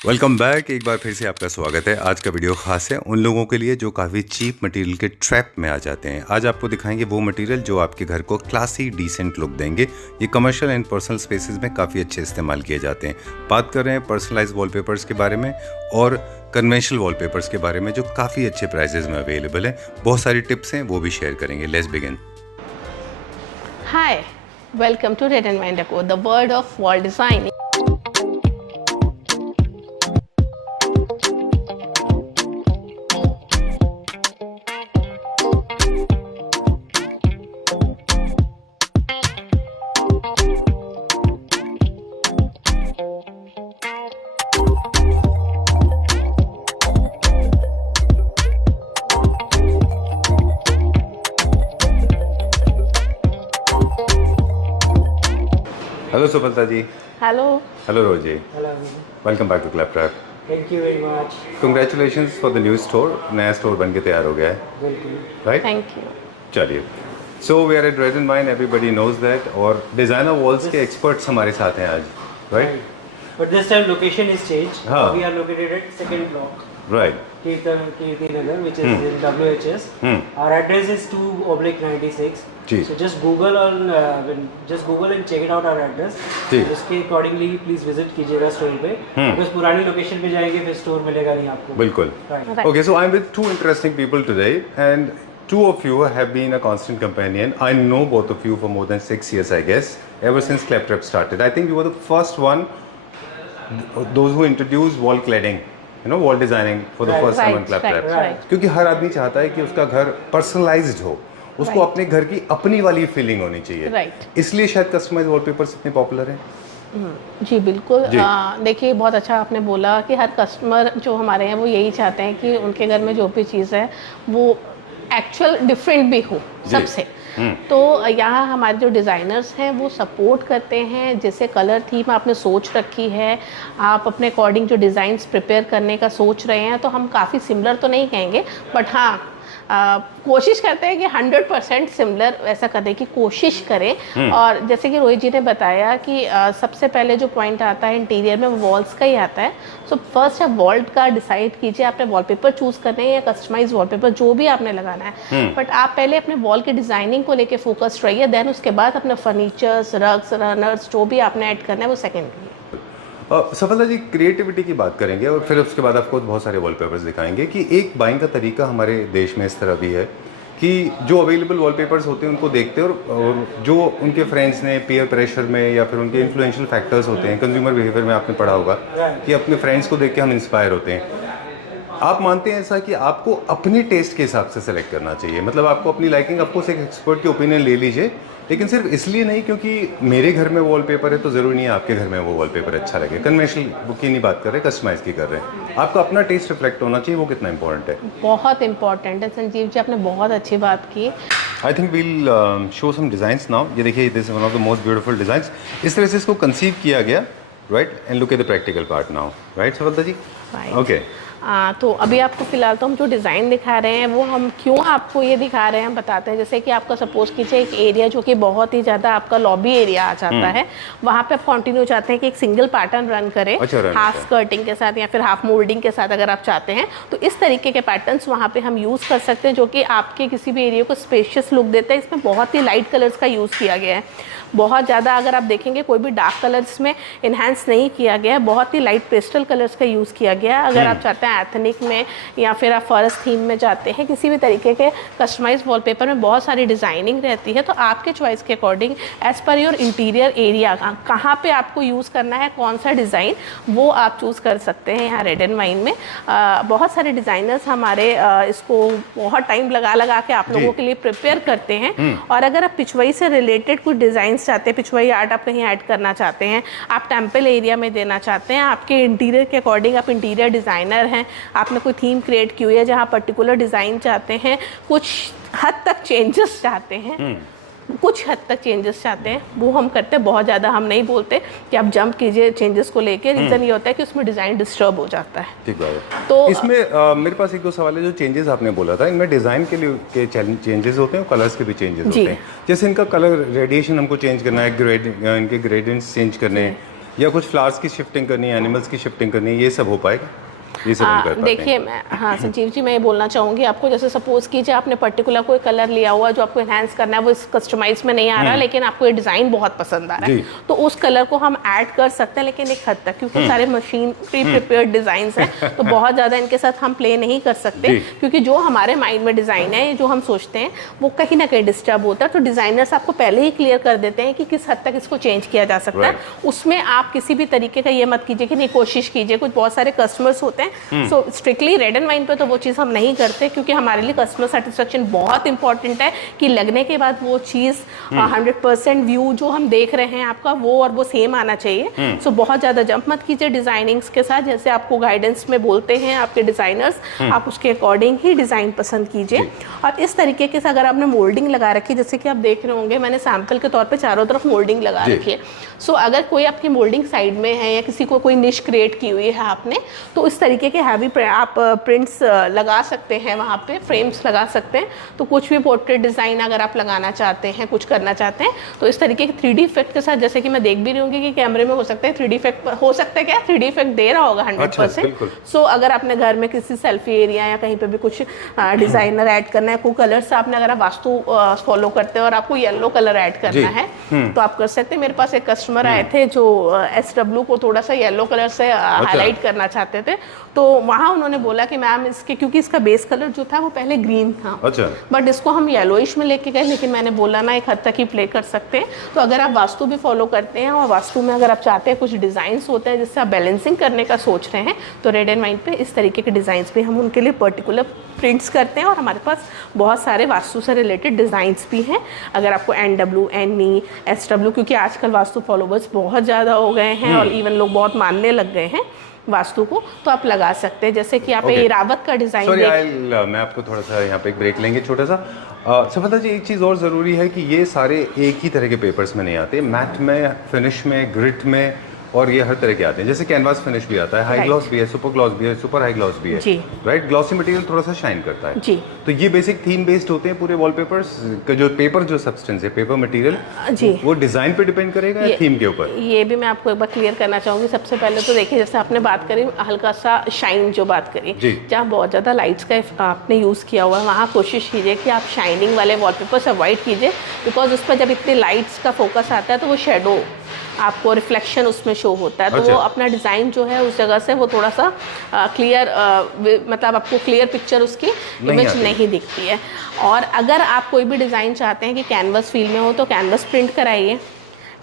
Welcome back. एक बार फिर से आपका स्वागत है। आज का वीडियो खास है उन लोगों के लिए जो काफ़ी चीप मटेरियल के ट्रैप में आ जाते हैं। आज आपको दिखाएंगे वो मटेरियल जो आपके घर को क्लासी डिसेंट लुक देंगे। ये कमर्शियल एंड पर्सनल स्पेसेस में काफ़ी अच्छे इस्तेमाल किए जाते हैं। बात कर रहे हैं पर्सनलाइज वॉलपेपर्स के बारे में और कन्वेंशनल वॉलपेपर्स के बारे में जो काफ़ी अच्छे प्राइजेज में अवेलेबल है। बहुत सारी टिप्स हैं, वो भी शेयर करेंगे। Let's begin. Hi, welcome to Red and Wine Deco, the world of wall design. Hello Suplata ji. Hello. Hello Rose ji. Hello. Welcome back to Claptrap. Thank you very much. Congratulations for the new store. नया store बन के तैयार हो गया है, Welcome. Right? Thank you. चलिए, so we are at red and wine, everybody knows that. और designer walls के एक्सपर्ट्स हमारे साथ हैं आज, right? But this time location is changed. हाँ. We are located at second block, right. Kirti Nagar, which is in WHS. Our address is 2/96. जी। So just Google and check it out our address. जी। उसके accordingly please visit कीजिएगा store पे। because पुरानी location पे जाएंगे फिर store मिलेगा नहीं आपको। बिल्कुल। Right. Right. Okay, so I'm with two interesting people today, and two of you have been a constant companion. I know both of you for more than 6 years, I guess, ever since Claptrap started. I think you were the first one, those who introduced wall cladding, wall designing for the Right. first time on Right, Claptrap. right. क्योंकि हर आदमी चाहता है कि उसका घर personalised हो, उसको Right. अपने घर की अपनी वाली फीलिंग होनी चाहिए। Right. इसलिए शायद कस्टमाइज वॉलपेपर्स इतने पॉपुलर हैं। जी बिल्कुल। जी। देखिए, बहुत अच्छा आपने बोला कि हर कस्टमर जो हमारे हैं वो यही चाहते हैं कि उनके घर में जो भी चीज़ है वो एक्चुअल डिफरेंट भी हो जी। सबसे। तो यहाँ हमारे जो डिज़ाइनर्स हैं वो सपोर्ट करते हैं। जैसे कलर थीम आपने सोच रखी है, आप अपने अकॉर्डिंग जो डिज़ाइंस प्रिपेयर करने का सोच रहे हैं, तो हम काफ़ी सिमिलर तो नहीं कहेंगे, बट हाँ कोशिश करते हैं कि 100% सिमिलर ऐसा करने की कोशिश करें। और जैसे कि रोहित जी ने बताया कि सबसे पहले जो पॉइंट आता है इंटीरियर में वो वॉल्स का ही आता है। सो फर्स्ट आप वॉल का डिसाइड कीजिए, आपने वॉलपेपर चूज करने हैं या कस्टमाइज वॉलपेपर जो भी आपने लगाना है, बट आप पहले अपने वॉल के डिजाइनिंग को लेके फोकस्ड रहिए। देन उसके बाद अपने फर्नीचर्स, रग्स, रनर्स जो भी आपने ऐड करना है वो सेकेंडरी। सफलता जी, क्रिएटिविटी की बात करेंगे और फिर उसके बाद आपको बहुत सारे वॉलपेपर्स दिखाएंगे कि एक बाइंग का तरीका हमारे देश में इस तरह भी है कि जो अवेलेबल वॉलपेपर्स होते हैं उनको देखते हैं और जो उनके फ्रेंड्स ने पीयर प्रेशर में या फिर उनके इन्फ्लुएंशियल फैक्टर्स होते हैं, कंज्यूमर बिहेवियर में आपने पढ़ा होगा कि अपने फ्रेंड्स को देख के हम इंस्पायर होते हैं। आप मानते हैं ऐसा कि आपको अपने टेस्ट के हिसाब से सेलेक्ट करना चाहिए, मतलब आपको अपनी लाइकिंग, आपको एक एक्सपर्ट की ओपिनियन ले लीजिए, लेकिन सिर्फ इसलिए नहीं क्योंकि मेरे घर में वॉलपेपर है तो ज़रूरी नहीं है आपके घर में वो वॉलपेपर अच्छा लगे। कन्वेंशनल की नहीं बात कर रहे, कस्टमाइज की कर रहे हैं। आपका अपना टेस्ट रिफ्लेक्ट होना चाहिए, वो कितना इंपॉर्टेंट है? बहुत इंपॉर्टेंट है संजीव जी, आपने बहुत अच्छी बात की। I think we'll show some designs now. ये देखिए, this is one of the most beautiful designs. इस तरह से इसको कंसीव किया गया, right? And look at the practical part now, right Safalta ji? Right. Okay. तो अभी आपको फिलहाल तो हम जो डिज़ाइन दिखा रहे हैं वो हम क्यों आपको ये दिखा रहे हैं हम बताते हैं। जैसे कि आपका सपोज कीजिए एक एरिया जो कि बहुत ही ज़्यादा आपका लॉबी एरिया आ जाता है, वहाँ पे आप कंटिन्यू चाहते हैं कि एक सिंगल पैटर्न रन करे, अच्छा, हाफ स्कर्टिंग के साथ या फिर हाफ मोल्डिंग के साथ अगर आप चाहते हैं, तो इस तरीके के पैटर्न्स वहाँ पे हम यूज़ कर सकते हैं जो कि आपके किसी भी एरिया को स्पेशियस लुक देते हैं। इसमें बहुत ही लाइट कलर्स का यूज़ किया गया है, बहुत ज़्यादा अगर आप देखेंगे कोई भी डार्क कलर्स में इन्हांस नहीं किया गया है, बहुत ही लाइट पेस्टल कलर्स का यूज़ किया गया है। अगर आप चाहते हैं एथनिक में या फिर आप फॉरेस्ट थीम में जाते हैं, किसी भी तरीके के कस्टमाइज वॉलपेपर में बहुत सारी डिज़ाइनिंग रहती है, तो आपके चॉइस के according as per your interior area कहाँ पे आपको यूज़ करना है, कौन सा डिज़ाइन, वो आप चूज़ कर सकते हैं। यहाँ रेड एंड वाइन में बहुत सारे डिज़ाइनर्स हमारे इसको बहुत टाइम लगा के आप लोगों के लिए प्रिपेयर करते हैं। और अगर आप पिछवाई से रिलेटेड कुछ डिज़ाइन चाहते हैं, पिछवाई आर्ट आप कहीं ऐड करना चाहते हैं, आप टेम्पल एरिया में देना चाहते हैं, आपके इंटीरियर के अकॉर्डिंग आप इंटीरियर डिज़ाइनर हैं, आपने कोई थीम क्रिएट की हुई है जहाँ पर्टिकुलर डिज़ाइन चाहते हैं, कुछ हद तक चेंजेस चाहते हैं, कुछ हद तक चेंजेस चाहते हैं, वो हम करते हैं। बहुत ज़्यादा हम नहीं बोलते कि आप जंप कीजिए चेंजेस को लेके। रीज़न ये होता है कि उसमें डिज़ाइन डिस्टर्ब हो जाता है। ठीक है। तो इसमें मेरे पास एक दो सवाल है। जो चेंजेस आपने बोला था, इनमें डिज़ाइन के लिए के चेंजेस होते हैं और कलर्स के भी चेंजेस होते हैं। जैसे इनका कलर रेडिएशन हमको चेंज करना है, इनके ग्रेडियंट्स चेंज करने हैं, या कुछ फ्लावर्स की शिफ्टिंग करनी है, एनिमल्स की शिफ्टिंग करनी है, ये सब हो पाएगा? ये सब हम कर पाते हैं। देखिए मैं हाँ संजीव जी, मैं ये बोलना चाहूँगी आपको, जैसे सपोज कीजिए आपने पर्टिकुलर कोई कलर लिया हुआ जो आपको एनहांस करना है, वो इस कस्टमाइज में नहीं आ रहा, लेकिन आपको ये डिज़ाइन बहुत पसंद आ रहा है, तो उस कलर को हम ऐड कर सकते हैं, लेकिन एक हद तक, क्योंकि सारे मशीन प्री प्रिपेयर्ड डिज़ाइंस हैं, तो बहुत ज़्यादा इनके साथ हम प्ले नहीं कर सकते, क्योंकि जो हमारे माइंड में डिज़ाइन है, जो हम सोचते हैं, वो कहीं ना कहीं डिस्टर्ब होता है। तो डिज़ाइनर्स आपको पहले ही क्लियर कर देते हैं कि किस हद तक इसको चेंज किया जा सकता है। उसमें आप किसी भी तरीके का ये मत कीजिए कि नहीं, कोशिश कीजिए। कुछ बहुत सारे कस्टमर्स होते हैं, सो स्ट्रिक्टली रेड एंड वाइन पे तो वो चीज़ हम नहीं करते, क्योंकि हमारे लिए कस्टमर सेटिस्फेक्शन बहुत इंपॉर्टेंट है कि लगने के बाद वो चीज़ 100% व्यू जो हम देख रहे हैं आपका वो और वो सेम आना चाहिए। सो बहुत ज़्यादा जंप मत कीजिए डिज़ाइनिंग्स के साथ, जैसे आपको गाइडेंस में बोलते हैं आपके डिज़ाइनर्स, आप उसके अकॉर्डिंग ही डिज़ाइन पसंद कीजिए। और इस तरीके के से अगर आपने मोल्डिंग लगा रखी, जैसे कि आप देख रहे होंगे, मैंने सैम्पल के तौर पर चारों तरफ मोल्डिंग लगा रखी है। सो अगर कोई आपकी मोल्डिंग साइड में है या किसी को कोई निश क्रिएट की हुई है आपने, तो इस तरीके के हैवी आप प्रिंट्स लगा सकते हैं, वहाँ पे फ्रेम्स लगा सकते हैं। तो कुछ भी पोर्ट्रेट डिज़ाइन अगर आप लगाना चाहते हैं, कुछ करना चाहते हैं, तो इस तरीके के 3D इफेक्ट के साथ, जैसे कि मैं देख भी रही हूँ कि कैमरे में हो सकता है 3D इफेक्ट हो सकता है, क्या 3D इफेक्ट दे रहा होगा 100%। सो अगर आपने घर में किसी सेल्फी एरिया या कहीं पे भी कुछ डिज़ाइनर ऐड करना है, कोई कलर्स आपने, अगर आप वास्तु फॉलो करते हो और आपको येलो कलर ऐड करना है, तो आप कर सकते हैं। मेरे पास एक कस्टमर आए थे जो SW को थोड़ा सा येलो कलर से हाईलाइट करना चाहते थे, तो वहाँ उन्होंने बोला कि मैम इसके, क्योंकि इसका बेस कलर जो था वो पहले ग्रीन था, बट इसको हम येलोइश में लेके गए, लेकिन मैंने बोला ना एक हद तक ही प्ले कर सकते हैं। तो अगर आप वास्तु भी फॉलो करते हैं और वास्तु में अगर आप चाहते हैं कुछ डिज़ाइंस होते हैं जिससे आप बैलेंसिंग करने का सोच रहे हैं, तो रेड एंड वाइन पे इस तरीके के डिज़ाइंस भी हम उनके लिए पर्टिकुलर प्रिंट्स करते हैं। और हमारे पास बहुत सारे वास्तु से रिलेटेड डिज़ाइंस भी हैं। अगर आपको NW, NE, SW, क्योंकि आजकल वास्तु फॉलोवर्स बहुत ज़्यादा हो गए हैं और इवन लोग बहुत मानने लग गए हैं वास्तु को, तो आप लगा सकते हैं। जैसे कि आप ये रावत का डिज़ाइन मैं आपको थोड़ा सा यहाँ पे एक ब्रेक लेंगे छोटा सा। सफलता जी, एक चीज़ और ज़रूरी है कि ये सारे एक ही तरह के पेपर्स में नहीं आते, मैट में, फिनिश में, ग्रिट में, और ये हर तरह के आते हैं। जैसे कैनवास फिनिश भी आता है, हाई ग्लॉस भी है, सुपर ग्लॉस भी है, सुपर हाई ग्लॉस भी है, राइट? ग्लॉसी मटेरियल थोड़ा सा शाइन करता है जी। तो ये बेसिक थीम बेस्ड होते हैं पूरे वॉलपेपर्स का, जो पेपर, जो सब्सटेंस है, पेपर मटेरियल जी, वो डिज़ाइन पे डिपेंड करेगा या थीम के ऊपर? ये भी मैं आपको एक बार क्लियर करना चाहूँगी। सबसे पहले तो देखिए, जैसे आपने बात करी हल्का सा शाइन, जो बात करी, जहाँ बहुत ज़्यादा लाइट्स का आपने यूज़ किया हुआ है, वहाँ कोशिश कीजिए कि आप शाइनिंग वाले वॉलपेपर्स अवॉइड कीजिए, बिकॉज उस पर जब इतने लाइट्स का फोकस आता है तो वो शेडो, आपको रिफ्लेक्शन उसमें शो होता है। तो वो अपना डिज़ाइन जो है उस जगह से वो थोड़ा सा क्लियर, मतलब आपको क्लियर पिक्चर उसकी इमेज नहीं दिखती है। और अगर आप कोई भी डिज़ाइन चाहते हैं कि कैनवस फील में हो, तो कैनवस प्रिंट कराइए।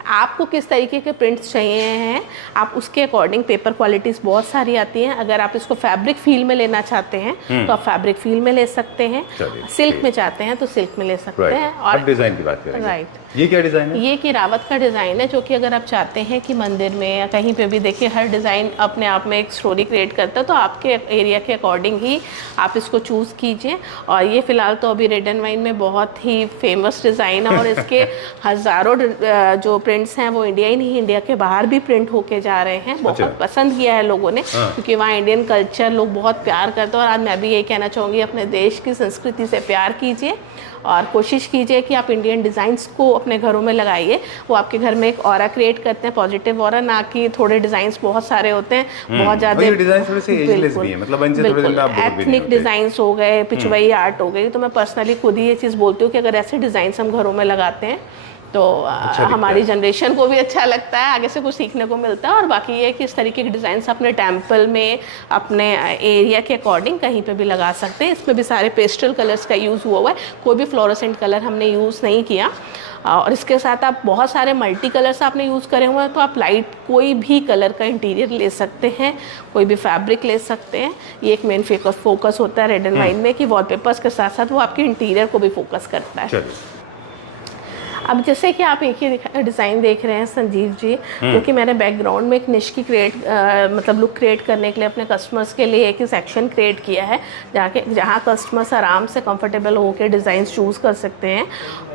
आपको किस तरीके के प्रिंट्स चाहिए हैं, आप उसके अकॉर्डिंग, पेपर क्वालिटीज़ बहुत सारी आती हैं। अगर आप इसको फैब्रिक फील में लेना चाहते हैं तो आप फैब्रिक फील में ले सकते हैं, सिल्क में चाहते हैं तो सिल्क में ले सकते हैं। और डिज़ाइन की बात करें, राइट, ये क्या डिज़ाइन है? ये कि रावत का डिज़ाइन है, जो कि अगर आप चाहते हैं कि मंदिर में या कहीं पे भी, देखिए हर डिज़ाइन अपने आप में एक स्टोरी क्रिएट करता है, तो आपके एरिया के अकॉर्डिंग ही आप इसको चूज़ कीजिए। और ये फ़िलहाल तो अभी रेड एंड वाइन में बहुत ही फेमस डिज़ाइन है, और इसके हज़ारों जो प्रिंट्स हैं वो इंडिया ही नहीं, इंडिया के बाहर भी प्रिंट होके जा रहे हैं। बहुत पसंद किया है लोगों ने, क्योंकि वहाँ इंडियन कल्चर लोग बहुत प्यार करते हैं। और आज मैं भी यही कहना चाहूँगी, अपने देश की संस्कृति से प्यार कीजिए और कोशिश कीजिए कि आप इंडियन डिज़ाइंस को अपने घरों में लगाइए। वो आपके घर में एक ऑरा क्रिएट करते हैं, पॉजिटिव ऑरा, ना कि थोड़े डिज़ाइंस बहुत सारे होते हैं, बहुत ज़्यादा एथनिक डिज़ाइंस हो गए, पिछवाई आर्ट हो गई। तो मैं पर्सनली खुद ही ये चीज़ बोलती हूँ कि अगर ऐसे डिज़ाइंस हम घरों में लगाते हैं तो हमारी जनरेशन को भी अच्छा लगता है, आगे से कुछ सीखने को मिलता है। और बाकी ये है कि इस तरीके के डिज़ाइंस अपने टेम्पल में, अपने एरिया के अकॉर्डिंग कहीं पे भी लगा सकते हैं। इसमें भी सारे पेस्टल कलर्स का यूज़ हुआ है, कोई भी फ्लोरोसेंट कलर हमने यूज़ नहीं किया। और इसके साथ आप बहुत सारे मल्टी कलर्स आपने यूज़ करे हुए हैं, तो आप लाइट कोई भी कलर का इंटीरियर ले सकते हैं, कोई भी फैब्रिक ले सकते हैं। ये एक मेन फोकस होता है रेड एंड वाइन में कि वॉलपेपर्स के साथ साथ वो आपके इंटीरियर को भी फोकस करता है। अब जैसे कि आप एक ही डिज़ाइन देख रहे हैं संजीव जी, क्योंकि मैंने बैकग्राउंड में एक निश की मतलब लुक क्रिएट करने के लिए अपने कस्टमर्स के लिए एक ही सेक्शन क्रिएट किया है, जहाँ कस्टमर्स आराम से कंफर्टेबल होकर डिज़ाइंस चूज़ कर सकते हैं।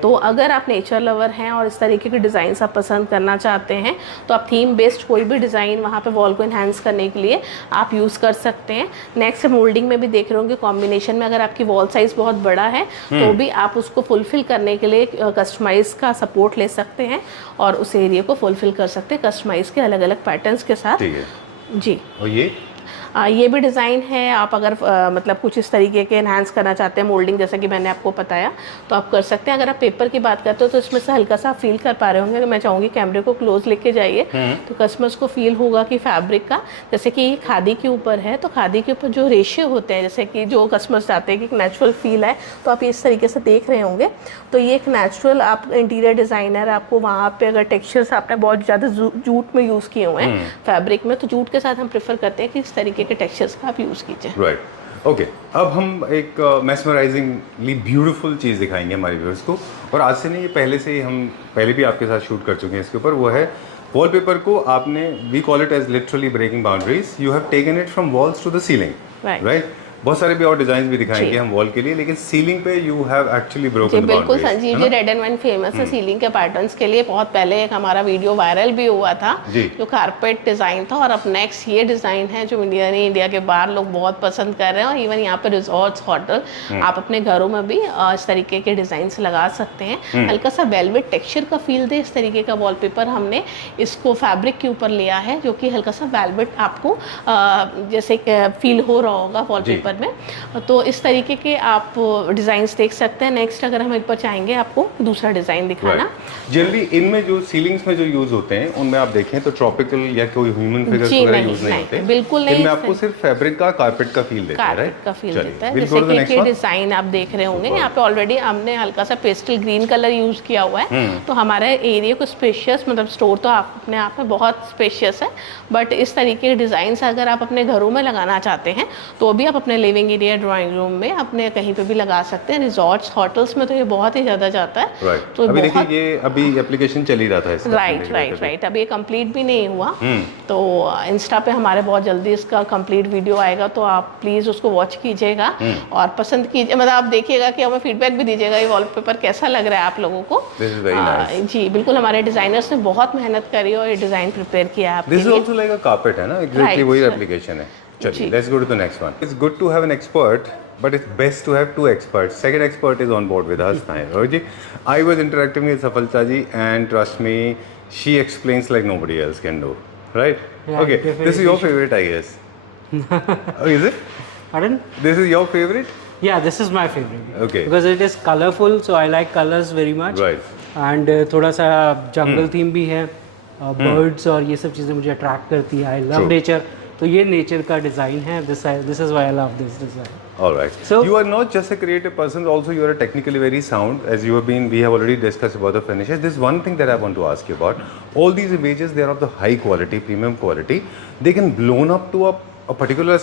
तो अगर आप नेचर लवर हैं और इस तरीके के डिज़ाइंस आप पसंद करना चाहते हैं, तो आप थीम बेस्ड कोई भी डिज़ाइन वहाँ पे वॉल को इन्हांस करने के लिए आप यूज़ कर सकते हैं। नेक्स्ट मोल्डिंग में भी देख रहे होंगे, कॉम्बिनेशन में अगर आपकी वॉल साइज़ बहुत बड़ा है तो भी आप उसको फुलफिल करने के लिए कस्टमाइज़ का सपोर्ट ले सकते हैं और उस एरिया को फुलफिल कर सकते हैं कस्टमाइज के अलग अलग पैटर्न्स के साथ। ठीक है जी। और ये भी डिज़ाइन है, आप अगर मतलब कुछ इस तरीके के एनहांस करना चाहते हैं मोल्डिंग, जैसा कि मैंने आपको बताया, तो आप कर सकते हैं। अगर आप पेपर की बात करते हो तो इसमें से हल्का सा फील कर पा रहे होंगे। मैं चाहूँगी कैमरे को क्लोज लेके जाइए तो कस्टमर्स को फील होगा कि फैब्रिक का, जैसे कि ये खादी के ऊपर है, तो खादी के ऊपर जो रेशे होते हैं, जैसे कि जो कस्टमर्स चाहते हैं कि एक नेचुरल फील है, तो आप इस तरीके से देख रहे होंगे। तो ये एक नेचुरल, आप इंटीरियर डिज़ाइनर, आपको वहाँ पे अगर टेक्सचर्स आपने बहुत ज़्यादा जूट में यूज़ किए हुए हैं फैब्रिक में, तो जूट के साथ हम प्रेफर करते हैं कि इस तरीके के टेक्सचर्स का आप यूज़ कीजिए। राइट। ओके, अब हम एक मेस्मराइजिंगली ब्यूटीफुल चीज़ दिखाएंगे हमारे व्यूअर्स को, और आज से नहीं, ये पहले से ही हम पहले भी आपके साथ शूट कर चुके हैं इसके ऊपर। वो है वॉलपेपर को आपने, we call it as literally breaking boundaries, you have taken it from walls to the ceiling. Right. बहुत सारे भी और डिजाइन भी दिखाएंगे हम वॉल के लिए, लेकिन सीलिंग पे you have actually broken the बिल्कुल boundaries. Sanjeev ji, red and wine famous है सीलिंग के पैटर्न्स के लिए। बहुत पहले एक हमारा वीडियो वायरल भी हुआ था जो कारपेट डिजाइन था, और अब नेक्स्ट ये डिजाइन है जो इंडिया के बाहर लोग बहुत पसंद कर रहे हैं। और इवन यहाँ पे रिजॉर्ट्स, होटल, आप अपने घरों में भी इस तरीके के डिजाइन लगा सकते हैं। हल्का सा वेलवेट टेक्सचर का फील दे इस तरीके का वॉलपेपर हमने इसको फैब्रिक के ऊपर लिया है, जो कि हल्का सा वेलवेट आपको जैसे फील हो रहा होगा वॉलपेपर में। तो इस तरीके के आप डिज़ाइंस देख सकते हैं। नेक्स्ट अगर हम एक बार चाहेंगे आपको दूसरा डिज़ाइन दिखाना। जनरली इनमें जो सीलिंग्स में जो यूज होते हैं उनमें आप देखें तो ट्रॉपिकल या कोई ह्यूमन फिगर्स वगैरह यूज नहीं होते, बिल्कुल नहीं। इनमें आपको सिर्फ फैब्रिक का, कारपेट का फील देता है, राइट? का फील देता है। जैसे कि डिज़ाइन आप देख रहे होंगे, यहाँ पे ऑलरेडी हमने हल्का सा पेस्टल ग्रीन कलर यूज किया हुआ है, तो हमारे एरिया को स्पेशियस, मतलब स्टोर तो आप अपने आप में बहुत स्पेशियस है, बट इस तरीके के डिज़ाइन अगर आप अपने घरों में लगाना चाहते हैं तो भी आप अपने लिविंग एरिया, ड्राइंग रूम में, अपने कहीं पे भी लगा सकते हैं। रिजॉर्ट्स, होटल्स में तो ये बहुत ही ज़्यादा जाता है। तो अभी देखिए ये अभी एप्लीकेशन चल ही रहा था इसका। राइट। अभी ये कंप्लीट भी नहीं हुआ, तो इंस्टा पे हमारे बहुत जल्दी इसका कंप्लीट वीडियो आएगा, तो आप प्लीज़ उसको वॉच कीजिएगा और पसंद कीजिए, मतलब आप देखिएगा कि हमें फीडबैक भी दीजिएगा ये वॉलपेपर कैसा लग रहा है आप लोगों को। जी बिल्कुल, हमारे डिज़ाइनर्स ने बहुत मेहनत करी और ये डिज़ाइन प्रिपेयर किया है। This is also like a carpet है ना, एग्जैक्टली वही एप्लीकेशन है। चलिए let's go to the next one. It's good to have an expert, but it's best to have two experts. Second expert is on board with us. I was interacting with Safalta ji, and trust me, she explains like nobody else can do. Right? Yeah, okay. definitely. This is your favorite, I guess. Oh, is it? Pardon? This is your favorite? Yeah, this is my favorite. Okay. Because it is colorful, so I like colors very much. Right. And थोड़ा सा जंगल theme भी है, birds और ये सब चीज़ें मुझे attract करती है। I love nature. तो ये नेचर का डिज़ाइन है। This is why I love this design. All right. So you are not just a creative person, also you are a technically very sound. As you have been, we have already discussed about the finishes. There's one thing that I want to ask you about. All these images, they are of the high quality, premium quality. They can blown up to a particular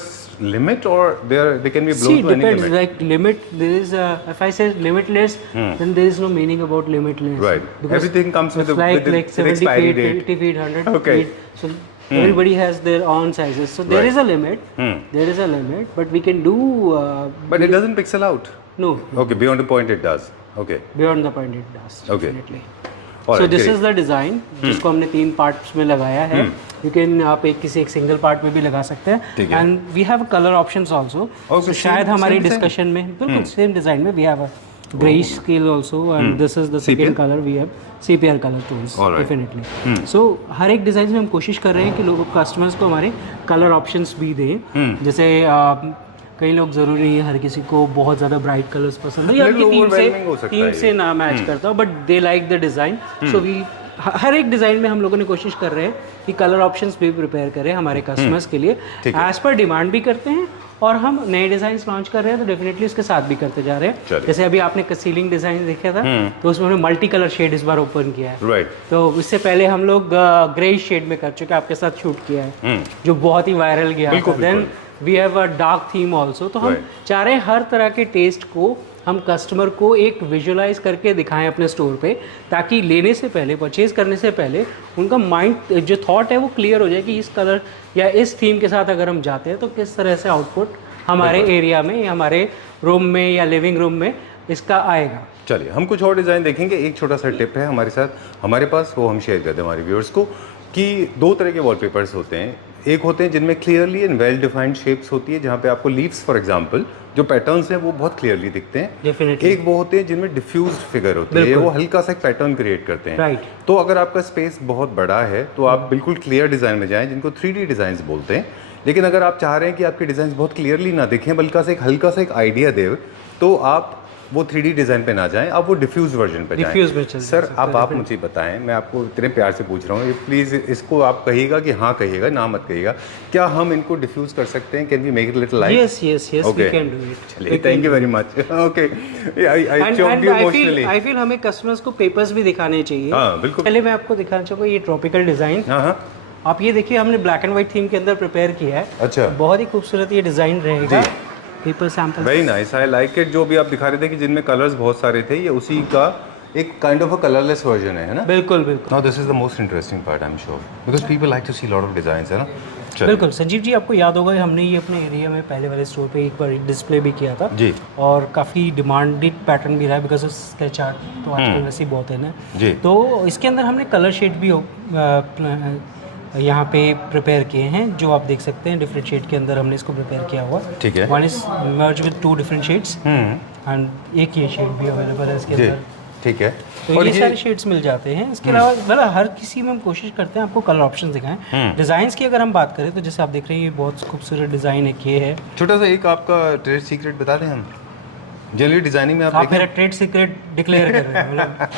limit, or they can be blown to any limit. See, depends. Like limit, there is if I say limitless, then there is no meaning about limitless. Right. Everything comes with like 70 feet, 80 feet, 100 okay. feet. So everybody has their own sizes, so there is a limit. There is a limit, but we can do. But it doesn't pixel out. No. Okay, beyond the point it does. Okay. Beyond the point it does. Okay. Definitely. So this is the design, जिसको हमने 3 parts में लगाया है. You can आप किसी एक single part में भी लगा सकते हैं. And we have color options also. So शायद हमारी डिस्कशन में बिल्कुल सेम डिजाइन में we have a grayish scale also, and this is the second color we have, CPR color tones. Definitely. So हर एक डिज़ाइन में हम कोशिश कर रहे हैं कि लोगों कस्टमर्स को हमारे कलर ऑप्शंस भी दें. जैसे कई लोग ज़रूरी नहीं है हर किसी को बहुत ज़्यादा ब्राइट कलर्स पसंद है या थीम से ना मैच करता हो, but they like the design. So we हर एक डिज़ाइन में हम लोगों ने कोशिश कर रहे हैं कि कलर ऑप्शंस भी प्रिपेयर करें हमारे कस्टमर्स के लिए, एज पर डिमांड भी करते हैं, और हम नए डिज़ाइंस लॉन्च कर रहे हैं तो डेफिनेटली उसके साथ भी करते जा रहे हैं. जैसे अभी आपने सीलिंग डिज़ाइन देखा था, तो उसमें हमने मल्टी कलर शेड इस बार ओपन किया है. तो इससे पहले हम लोग ग्रे शेड में कर चुके हैं, आपके साथ शूट किया है, जो बहुत ही वायरल गया था. Then we have a dark theme also. तो हम चाह रहे हैं हर तरह के टेस्ट को हम कस्टमर को एक विजुअलाइज करके दिखाएं अपने स्टोर पे, ताकि लेने से पहले, परचेज करने से पहले उनका माइंड जो थॉट है वो क्लियर हो जाए कि इस कलर या इस थीम के साथ अगर हम जाते हैं तो किस तरह से आउटपुट हमारे एरिया में या हमारे रूम में या लिविंग रूम में इसका आएगा. चलिए हम कुछ और डिज़ाइन देखेंगे. एक छोटा सा टिप है हमारे साथ, हमारे पास, वो हम शेयर कर दें हमारे व्यूअर्स को, कि 2 तरह के वॉलपेपर्स होते हैं. एक होते हैं जिनमें clearly and well defined shapes होती है, जहाँ पे आपको लीव्स फॉर एग्जांपल जो पैटर्न्स हैं वो बहुत क्लियरली दिखते हैं। डेफिनेटली। एक वो होते हैं जिनमें डिफ्यूज्ड फिगर होती है, वो हल्का सा एक पैटर्न क्रिएट करते हैं। राइट। तो अगर आपका स्पेस बहुत बड़ा है तो आप बिल्कुल क्लियर डिज़ाइन में जाएं, जिनको 3D डिज़ाइंस बोलते हैं। लेकिन अगर आप चाह रहे हैं कि आपके डिज़ाइन बहुत क्लियरली ना दिखें, बल्कि हल्का सा एक आइडिया दे, तो आप वो 3D डिज़ाइन पे ना जाएं, आप वो डिफ्यूज वर्जन पे जाएं। सर अब आप मुझे बताएं, मैं आपको इतने प्यार से पूछ रहा हूँ, प्लीज़ इसको आप कहिएगा कि हाँ कहिएगा, ना मत कहिएगा, क्या हम इनको डिफ्यूज कर सकते हैं? Can we make it little light? Yes yes yes, we can do it. चलिए, thank you very much. Okay, I choked you emotionally. I feel हमें कस्टमर्स को पेपर्स भी दिखाने चाहिए। हाँ बिल्कुल। पहले मैं आपको दिखाना चाहूँगा ये ट्रॉपिकल डिज़ाइन। हाँ, आप ये देखिए, हमने ब्लैक एंड व्हाइट थीम के अंदर प्रिपेयर किया है। अच्छा, बहुत ही खूबसूरत ये डिज़ाइन रहेगा। Paper sample very nice, I like it. जो भी आप दिखा रहे थे कि जिनमें कलर्स बहुत सारे थे, ये उसी का एक kind of a colourless version है ना? बिल्कुल बिल्कुल। Now this is the most interesting part, I am sure, because people like to see lot of designs, है ना? बिल्कुल संजीव जी, आपको याद होगा हमने ये अपने एरिया में पहले वाले स्टोर पे एक बार डिस्प्ले भी किया था जी, और काफ़ी डिमांडेड पैटर्न भी रहा है, बिकॉज ऑफ स्केच आर्ट तो आजकल वैसे ही बहुत है ना जी। तो इसके अंदर हमने कलर शेड भी यहाँ पे प्रिपेयर किए हैं, जो आप देख सकते हैं डिफरेंट शेड के अंदर हमने इसको प्रिपेयर किया हुआ। ठीक है। One is merge with 2 different shades and एक ये शेड भी अवेलेबल है इसके जी, अंदर। ठीक है। तो ये सारे शेड्स मिल जाते हैं। इसके अलावा मतलब हर किसी में हम कोशिश करते हैं आपको कलर ऑप्शन दिखाएं। डिज़ाइंस की अगर हम बात करें तो जैसे आप देख रहे हैं ये बहुत खूबसूरत डिज़ाइन एक ये है। छोटा सा एक आपका ट्रेड सीक्रेट बता दें हम, जनरली डिजाइनिंग में आप मेरा ट्रेड सीक्रेट डिक्लेयर कर रहे हैं मतलब?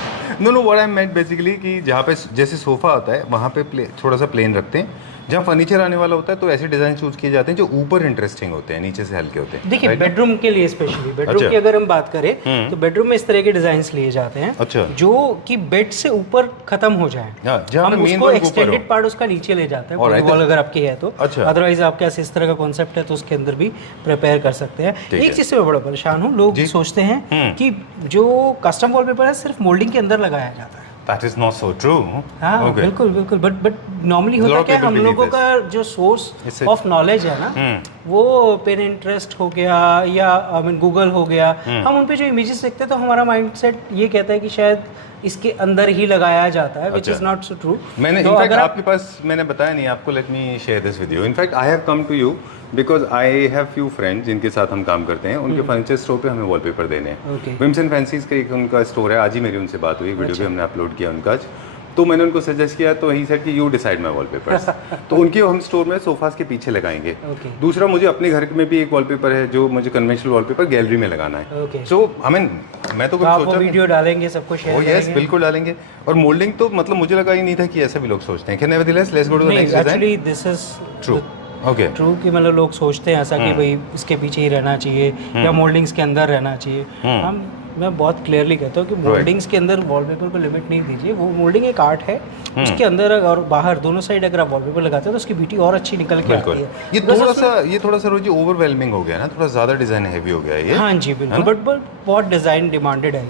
Know what I meant basically कि जहाँ पे जैसे सोफा होता है वहाँ पे थोड़ा सा प्लेन रखते हैं, जहाँ फर्नीचर आने वाला होता है तो ऐसे डिजाइन चूज किए जाते हैं जो ऊपर इंटरेस्टिंग होते हैं, नीचे से हल्के होते हैं। देखिए बेडरूम के लिए स्पेशली बेडरूम की अगर हम बात करें तो बेडरूम में इस तरह के डिजाइन्स लिए जाते हैं। अच्छा। जो कि बेड से ऊपर खत्म हो जाए, हम उसको एक्सटेंडेड पार्ट उसका नीचे ले जाते हैं, वॉल अगर आपकी है तो। अदरवाइज आपके पास इस तरह का कॉन्सेप्ट है तो उसके अंदर भी प्रिपेयर कर सकते हैं। एक चीज से मैं बड़ा परेशान हूँ, लोग सोचते हैं कि जो कस्टम वॉलपेपर है सिर्फ मोल्डिंग के अंदर लगाया जाता है। That is not so true. हाँ बिल्कुल बिल्कुल, बट नॉर्मली होता क्या है, हम लोगों का जो सोर्स ऑफ नॉलेज है ना वो पिनिंटरेस्ट हो गया या आई मीन गूगल हो गया, हम उन पे जो इमेजेस देखते हैं तो हमारा माइंडसेट ये कहता है कि शायद इसके अंदर ही लगाया जाता है, which is not so true. मैंने इनफैक्ट आपके पास मैंने बताया नहीं आपको, let me share this with you. In fact I have come to you because I have few friends जिनके साथ हम काम करते हैं, उनके फर्नीचर स्टोर पे हमें वॉलपेपर देने हैं। विम्स एंड फैंसीज का एक उनका स्टोर है, आज ही मेरी उनसे बात हुई, वीडियो भी हमने अपलोड किया उनका आज। तो मैंने उनको सजेस्ट किया, तो ही सेड कि यू डिसाइड माय वॉलपेपर्स। तो उनके हम स्टोर में सोफास के पीछे लगाएंगे। दूसरा मुझे अपने घर में भी एक वॉलपेपर है जो मुझे कन्वेंशनल वॉलपेपर गैलरी में लगाना है। सो आई मीन मैं तो कुछ सोचा वीडियो डालेंगे, सबको शेयर करेंगे। यस बिल्कुल डालेंगे। और मोल्डिंग तो मतलब मुझे लगा ही नहीं था कि ऐसा भी लोग सोचते हैं। Nevertheless let's go to the next design. Actually this is true. Okay, true कि मतलब लोग सोचते हैं ऐसा कि भाई इसके पीछे ही रहना चाहिए या मोल्डिंग्स के अंदर रहना चाहिए। मैं बहुत क्लियरली कहता हूँ कि मोल्डिंग्स के अंदर वॉलपेपर को लिमिट नहीं दीजिए। वो मोल्डिंग एक आर्ट है, उसके अंदर और बाहर दोनों साइड अगर आप वॉलपेपर लगाते हैं तो उसकी ब्यूटी और अच्छी निकल के आती है। ये थोड़ा सा रोजी ओवरवेलमिंग हो गया ना, थोड़ा ज्यादा डिजाइन हैवी हो गया ये। हाँ जी बिल्कुल, बट बहुत डिजाइन डिमांडेड है।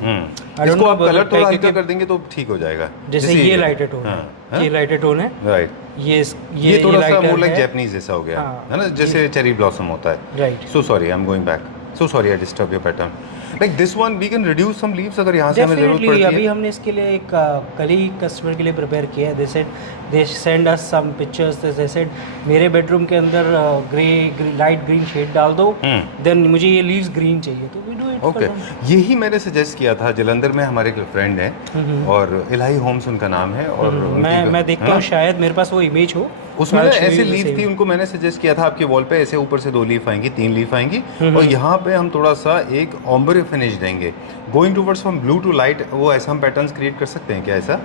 इसको आप कलर थोड़ा हल्का कर देंगे तो ठीक हो जाएगा। जैसे ये लाइटेड टोन है, ये लाइटेड टोन है, राइट। ये थोड़ा सा मोर लाइक जापानीज जैसा हो गया है ना, जैसे चेरी ब्लॉसम होता है। Right. So sorry I am going back, so sorry I disturb your pattern. Like this one we can reduce some leaves अगर यहाँ से हमें जरूरत पड़ती है। अभी हमने इसके लिए एक कल ही कस्टमर के लिए प्रिपेयर किया है। They send us some pictures, they said मेरे बेडरूम के अंदर लाइट ग्रीन शेड डाल दो, देन मुझे ये लीव्स ग्रीन चाहिए, तो वी डू इट। ओके, यही मैंने सजेस्ट किया था। जलंधर में हमारे एक फ्रेंड है और इलाही होम्स उनका नाम है, और मैं देखता हूँ शायद मेरे पास वो इमेज हो, उसमें ऐसे लीफ थी। उनको मैंने सजेस्ट किया था आपके वॉल पे ऐसे ऊपर से 2 लीफ आएंगी, 3 लीफ आएंगी, और यहाँ पे हम थोड़ा सा एक ऑम्bre फिनिश देंगे, going towards from blue to light. वो ऐसा हम पैटर्न्स क्रिएट कर सकते हैं क्या ऐसा,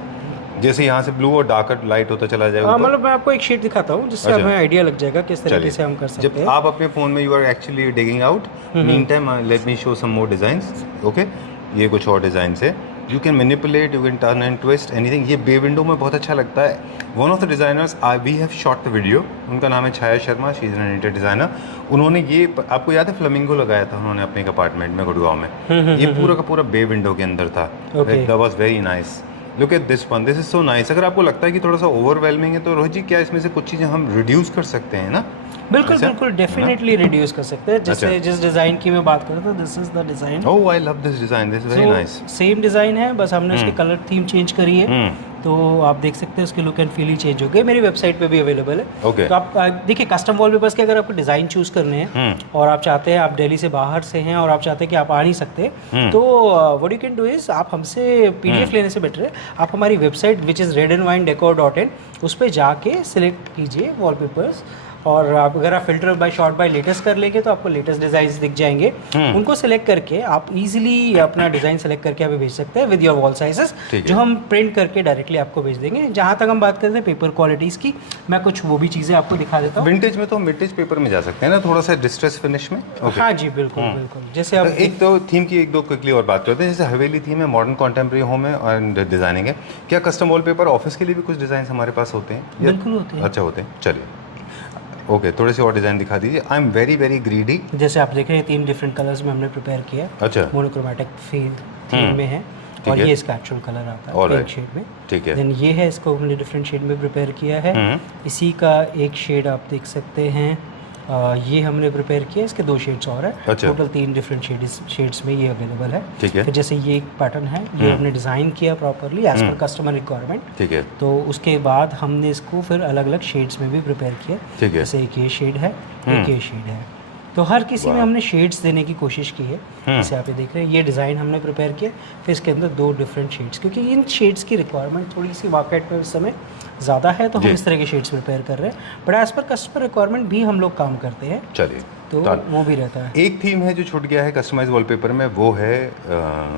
जैसे यहाँ से ब्लू और डार्कर लाइट होता चला जाएगा? मतलब मैं आपको एक शीट दिखाता हूँ जिससे हमें आइडिया लग जाएगा किस तरीके से हम कर सकते हैं। जब आप अपने फोन में you are actually digging out, mean time let me show some more designs. Okay, ये कुछ और डिजाइन है, you can manipulate, you can turn and twist anything. ये बे विंडो में बहुत अच्छा लगता है। One of the designers we have shot the video, उनका नाम है Chhaya Sharma, she is an editor designer. उन्होंने ये आपको याद है फ्लेमिंगो लगाया था उन्होंने अपने अपार्टमेंट में गुड़गांव में। ये पूरा का पूरा बे विंडो के अंदर था। That was very nice. Look at this one, this is so nice. अगर आपको लगता है कि थोड़ा सा ओवरवेलमिंग है तो रोहित जी क्या इसमें से कुछ चीज़ें हम रिड्यूस कर सकते हैं ना? बिल्कुल बिल्कुल, डेफिनेटली रिड्यूस कर सकते हैं। जैसे जिस डिजाइन की मैं बात कर रहा था, this is the design. Oh I love this design, this is very nice. Same design है, बस हमने इसके कलर थीम चेंज करी है। तो आप देख सकते हैं उसके look and feel he change हो गए। मेरी वेबसाइट पे भी अवेलेबल है। Okay. तो आप देखिए कस्टम वॉलपेपर्स के अगर आपको डिज़ाइन चूज़ करने हैं और आप चाहते हैं, आप दिल्ली से बाहर से हैं और आप चाहते हैं कि आप आ नहीं सकते, तो what you can do is आप हमसे PDF लेने से बेटर है आप हमारी वेबसाइट विच इज़ redandwinedecor.in उस पर जाके सिलेक्ट कीजिए वॉलपेपर्स, और आप अगर आप filter by sort by latest कर लेंगे तो आपको लेटेस्ट डिज़ाइन दिख जाएंगे। उनको सिलेक्ट करके आप इजीली अपना डिज़ाइन सेलेक्ट करके हमें भेज सकते हैं विद योर वॉल साइजेस, जो हम प्रिंट करके डायरेक्टली आपको भेज देंगे। जहाँ तक हम बात करते हैं पेपर क्वालिटीज़ की, मैं कुछ वो भी चीज़ें आपको दिखा देता हूँ। विंटेज में तो विंटेज पेपर में जा सकते हैं ना, थोड़ा सा डिस्ट्रेस फिनिश में। हाँ जी बिल्कुल बिल्कुल। जैसे आप एक तो थीम की एक दो क्विकली और बात करते हैं। जैसे हवेली थीम है, मॉडर्न कॉन्टेम्प्रेरी होम है और डिजाइनिंग है, क्या कस्टम वॉलपेपर ऑफिस के लिए भी कुछ डिजाइन हमारे पास होते हैं? बिल्कुल होते हैं। अच्छा होते हैं, चलिए ओके, थोड़े से और डिज़ाइन दिखा दीजिए। I am very very greedy. जैसे आप देख रहे हैं 3 डिफरेंट कलर्स में हमने प्रिपेयर किया। अच्छा, मोनोक्रोमैटिक थीम में है और ये इसका एक्चुअल कलर आता है पिंक शेड में। ठीक है। देन ये है, इसको हमने डिफरेंट शेड में प्रिपेयर किया है। इसी का एक शेड आप देख सकते हैं, ये हमने प्रिपेयर किया, इसके 2 शेड्स और है। अच्छा। टोटल 3 डिफरेंट शेड्स में ये अवेलेबल है। ठीक है। फिर जैसे ये एक पैटर्न है, ये हमने डिज़ाइन किया properly as per customer requirement. ठीक है। तो उसके बाद हमने इसको फिर अलग अलग शेड्स में भी प्रिपेयर किया। ठीक है। जैसे एक ये शेड है, एक ये शेड है, तो हर किसी में हमने शेड्स देने की कोशिश की है। जैसे आप ये देख रहे हैं, ये डिज़ाइन हमने प्रिपेयर किया, फिर इसके अंदर 2 डिफरेंट शेड्स, क्योंकि इन शेड्स की रिक्वायरमेंट थोड़ी सी मार्केट में इस समय ज़्यादा है, तो हम इस तरह के शेड्स प्रिपेयर कर रहे हैं। But as per customer requirement भी हम लोग काम करते हैं, चलिए तो वो भी रहता है। एक थीम है जो छूट गया है कस्टमाइज वॉलपेपर में, वो है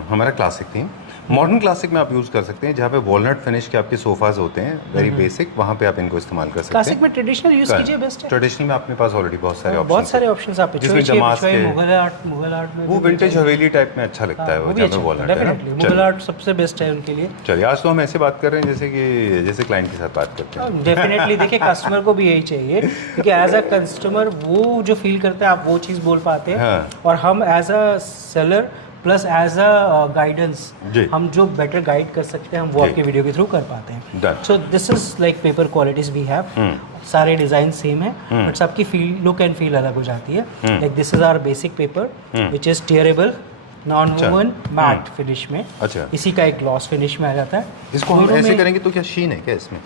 हमारा क्लासिक थीम। मॉडर्न क्लासिक में आप यूज़ कर सकते हैं, जहाँ पे वॉलनट फिनिश के आपके सोफाज होते हैं वेरी बेसिक, वहाँ पे आप इनको इस्तेमाल कर सकते हैं। क्लासिक में ट्रेडिशनल यूज़ कीजिए, बेस्ट है। ट्रेडिशनल में अपने पास ऑलरेडी बहुत सारे ऑप्शन, बहुत सारे ऑप्शंस आप जिसमें दमास के मुगल आर्ट में वो विंटेज हवेली टाइप में अच्छा लगता है, वो जहाँ पे वॉलनट है ना। डेफिनेटली मुगल आर्ट सबसे बेस्ट है उनके लिए। चलिए, आज तो हम ऐसे बात कर रहे हैं जैसे क्लाइंट के साथ बात करते हैं। डेफिनेटली देखिए कस्टमर को भी यही चाहिए, क्योंकि एज अ कस्टमर वो जो फील करते हैं आप वो चीज़ बोल पाते हैं। और हम as a seller plus as a guidance हम जो बेटर गाइड कर सकते हैं, हम वो आपके वीडियो के थ्रू कर पाते हैं। So this is like paper qualities we have. सारे डिजाइन सेम है, बट सबकी फील, लुक एंड फील अलग हो जाती है। Like this is our basic paper which is tearable, non woven, matte finish में। अच्छा, इसी का एक ग्लॉस फिनिश में आ जाता है। इसको हम ऐसे करेंगे तो क्या शीन है क्या इसमें?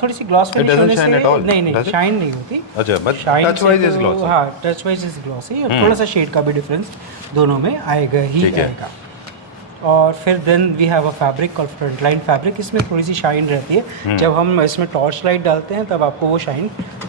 थोड़ी सी ग्लॉस फिनिश होने से नहीं शाइन नहीं होती। अच्छा, but touch wise is glossy. हाँ, टच वाइज इज ग्लॉसी, और थोड़ा सा शेड का भी डिफरेंस दोनों में आएगा ही आएगा। और फिर then we have a fabric called frontline fabric. इसमें थोड़ी सी शाइन रहती है, जब हम इसमें टॉर्च लाइट डालते हैं तब आपको वो शाइन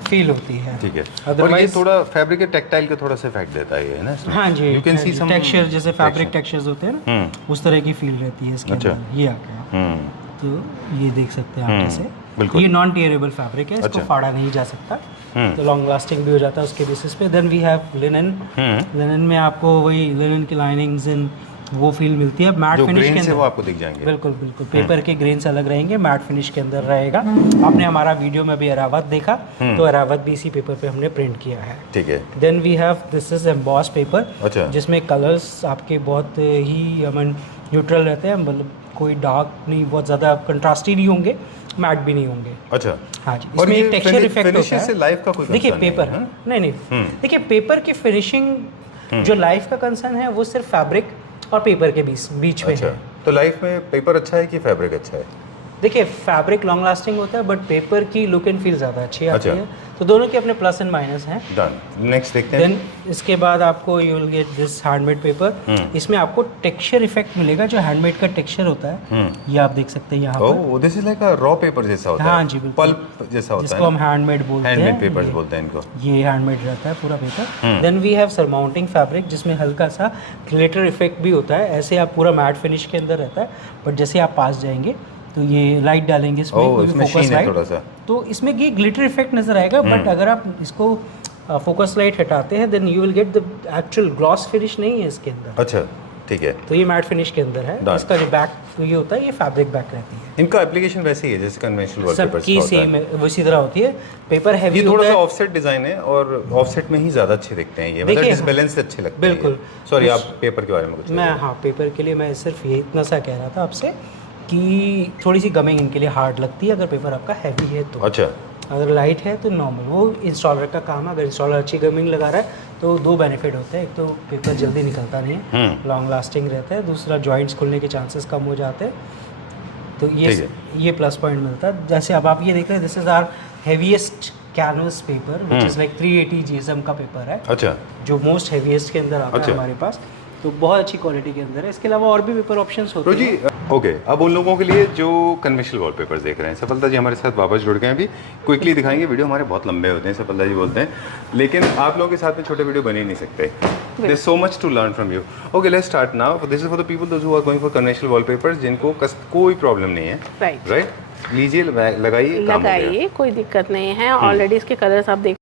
फील होती है। ठीक है। और ये थोड़ा फैब्रिक के टेक्टाइल का थोड़ा सा इफेक्ट देता है ये, है ना इसमें? हाँ जी, you can see some texture, जैसे फैब्रिक टेक्सचर्स होते हैं ना, उस तरह की फील रहती है इसके अंदर। ये आ गया, तो ये देख सकते हैं आप जैसे। ये नॉन टेयरेबल फैब्रिक है, इसको फाड़ा नहीं जा सकता, तो लॉन्ग लास्टिंग भी हो जाता है उसके बेसिस पे। Then we have linen. Linen में आपको वही लिनन की लाइनिंग्स एंड वो फील मिलती है। मैट फिनिश के अंदर वो आपको दिख जाएंगे। बिल्कुल बिल्कुल, पेपर के ग्रेन्स अलग रहेंगे, मैट फिनिश के अंदर रहेगा। आपने हमारा वीडियो में भी अरावत देखा, तो अरावत भी इसी पेपर पे हमने प्रिंट किया है। ठीक है। Then we have this is emboss paper. अच्छा। जिसमें कलर्स आपके बहुत ही न्यूट्रल रहते हैं, मतलब कोई डार्क नहीं, बहुत ज़्यादा कंट्रास्टी नहीं होंगे, मैट भी नहीं होंगे। अच्छा। हाँ जी, इसमें एक टेक्सचर इफेक्ट होता है। से लाइफ का कोई देखिए पेपर है, नहीं देखिए पेपर की फिनिशिंग जो लाइफ का कंसर्न है वो सिर्फ फैब्रिक और पेपर के बीच में है। तो लाइफ में पेपर अच्छा है कि फैब्रिक अच्छा है? देखिए फैब्रिक लॉन्ग लास्टिंग होता है, बट पेपर की लुक एंड फील ज़्यादा अच्छी आती है, तो दोनों के अपने प्लस एंड माइनस हैं। डन, नेक्स्ट देखते हैं। देन इसके बाद आपको you will get this handmade paper. इसमें आपको टेक्सचर इफेक्ट मिलेगा, जो हैंडमेड का टेक्सचर होता है, ये आप देख सकते हैं यहाँ पर। Oh, this is like a raw paper जैसा होता है। हाँ जी, बिल्कुल, पल्प जैसा होता है, जिसको हम हैंडमेड बोलते हैं। हैंडमेड पेपर्स बोलते हैं इनको। ये हैंडमेड रहता है पूरा paper. Then we have surmounting fabric, जिसमें हल्का सा ग्लिटर इफेक्ट भी होता है। ऐसे आप पूरा मैट फिनिश के अंदर रहता है, बट जैसे आप पास जाएंगे तो ये लाइट डालेंगे इसमें, फोकस लाइट, तो इसमें ये ग्लिटर इफेक्ट नजर आएगा। बट अगर आप इसको फोकस लाइट हटाते हैं, then you will get the actual gloss finish नहीं है इसके अंदर। अच्छा, ठीक है। तो ये मैट फिनिश के अंदर है। इसका जो बैक ये होता है, ये फैब्रिक बैक रहती है। इनका एप्लीकेशन वैसे ही है जैसे कन्वेंशनल वॉलपेपर्स सबकी सेम है, उसी तरह होती है। पेपर हैवी होता है। ये थोड़ा सा है, ऑफसेट डिजाइन है, और ऑफसेट में ही ज्यादा अच्छे दिखते हैं ये, मतलब डिसबैलेंस से अच्छे लगते हैं। बिल्कुल। सॉरी, आप पेपर के बारे में कुछ? मैं हाँ, पेपर के लिए मैं सिर्फ ये इतना सा कह रहा था आपसे कि थोड़ी सी गमिंग इनके लिए हार्ड लगती है अगर पेपर आपका हैवी है तो। अच्छा। अगर लाइट है तो नॉर्मल, वो इंस्टॉलर का काम है। अगर इंस्टॉलर अच्छी गमिंग लगा रहा है तो 2 बेनिफिट होते हैं। एक तो पेपर जल्दी निकलता नहीं है, लॉन्ग लास्टिंग रहता है। दूसरा जॉइंट्स खुलने के चांसेस कम हो जाते हैं। तो ये प्लस पॉइंट मिलता है। जैसे अब आप ये देख रहे हैं, this is our heaviest canvas paper which is like 380 GSM का पेपर है। अच्छा, जो मोस्ट हेवीएस्ट के अंदर आता है हमारे पास, तो बहुत अच्छी क्वालिटी के अंदर है। इसके अलावा और भी पेपर ऑप्शंस होते हैं जी। ओके, अब उन लोगों के लिए जो कन्वेंशनल वॉलपेपर्स देख रहे हैं, सफलता जी हमारे साथ वापस जुड़ गए हैं। अभी क्विकली दिखाएंगे, वीडियो हमारे बहुत लंबे होते हैं, सफलता जी बोलते हैं, लेकिन आप लोगों के साथ में छोटे वीडियो बन ही नहीं सकते। There is so much to learn from you. Okay, let's start now. This is for the people those who are going for conventional wallpapers, जिनको कोई प्रॉब्लम नहीं है। राइट, लीजिए, लगाइए, लगाइए, कोई दिक्कत नहीं है। ऑलरेडी इसके कलर्स आप देख